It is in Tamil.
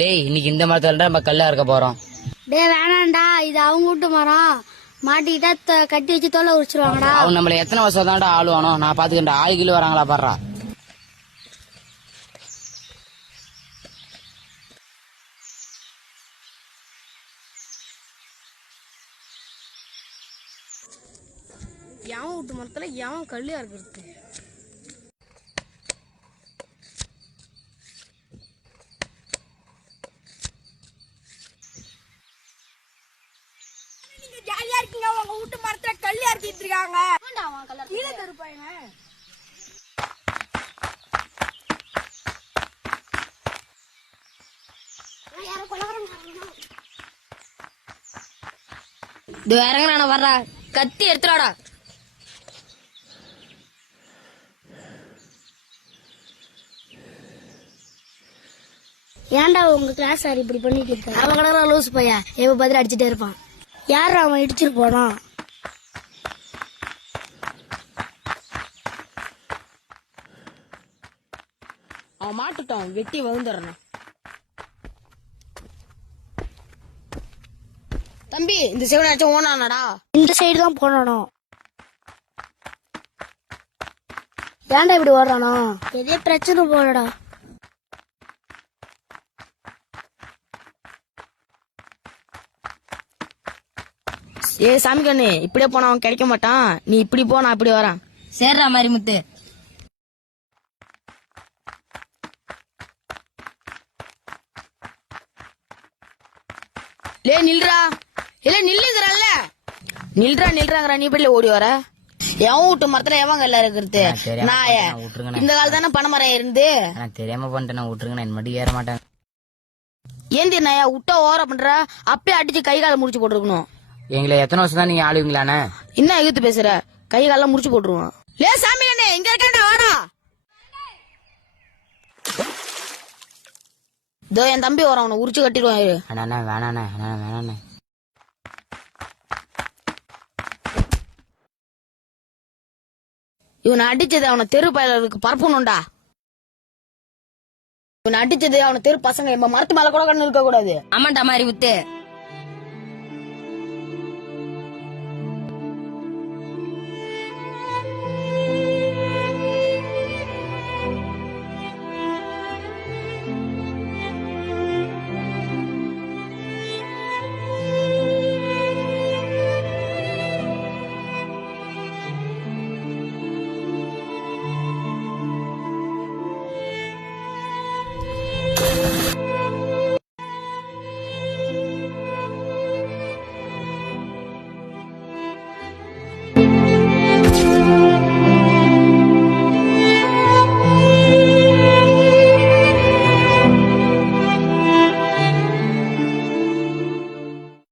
டேய் இன்னைக்கு இந்த மரத்துல நம்ம கல்லா இருக்க போறோம். டேய் வேணாண்டா, இது அவங்க வீட்டு மரம். மாட்டிக்கிட்டா கட்டி வச்சு தோலை உரிச்சிருவாங்கடா. அவன் நம்மள எத்தனை வருஷம் தான்டா ஆளுவானோ. நான் பாத்துக்கிட்டேன் 6 கிலோ வராங்களா பாடுறா. எவன் வீட்டு மரத்துல எவன் கல்லியா இருக்கிறது? ஜாலியா இருக்கீங்க. உங்க வீட்டு மரத்துல கல்லு அறுத்திட்டு இருக்காங்க. கீழே தருப்பாங்க. இறங்கினா வர்றா, கத்தி எடுத்துடாடா. ஏன்டா உங்க கிளாஸ் சார் இப்படி பண்ணிட்டு இருக்க? அவன் கடை லூஸ் பையா எப்ப பதில் அடிச்சுட்டே இருப்பான். யார் அவன் இடிச்சிட்டு போனான்? அவன் மாட்டுட்டான், வெட்டி வந்துடுறான். தம்பி இந்த சிவனாச்சும் ஓனானடா. இந்த சைடு தான் போனோம். ஏன்டா இப்படி ஓடுறானோ? பெரிய பிரச்சனை போலடா. ஏ சாமி கண்ணு, இப்படியே போனா அவன் கிடைக்க மாட்டான். நீ இப்படி போ, நான் இப்படி வரேன். சேர்றா மாதிரி முத்து. லே நில்றா, இல்ல நில்லுங்கிறல்ல. நில்றாங்கறா, நீ இப்படி ஓடி வர. எவன் வீட்டு மரத்துல எவன் கல்ல இருக்கிறது? நாய இந்த கால தானே பனைமரம் இருந்து. தெரியாம பண்ணிட்டேன், விட்டுருங்க. நான் மட்டும் ஏற மாட்டேன். ஏந்தி நாயா விட்டா ஓர பண்ற? அப்பயே அடிச்சு கை கால முடிச்சு போட்டுருக்கணும். எங்களை எத்தனை வருஷம் தான் நீங்க ஆளுவீங்களானே? என்ன எகுத்து பேசுற? கை கால முடிச்சு போட்டுருவோம். லே சாமி கண்ணே, இங்க இருக்கா வாடா. இதோ என் தம்பி வர, அவனை உரிச்சு கட்டிடுவான். அண்ணா வேணாண்ணே, வேணாண்ணே. இவனை அடிச்சது அவனை தெரு பயலுக்கு பரப்பணும்டா. இவனை அடிச்சது அவனை தெரு பசங்க மரத்து மேல கூட கண்ணு இருக்க கூடாது. ஆமாண்டா மாதிரி முத்து.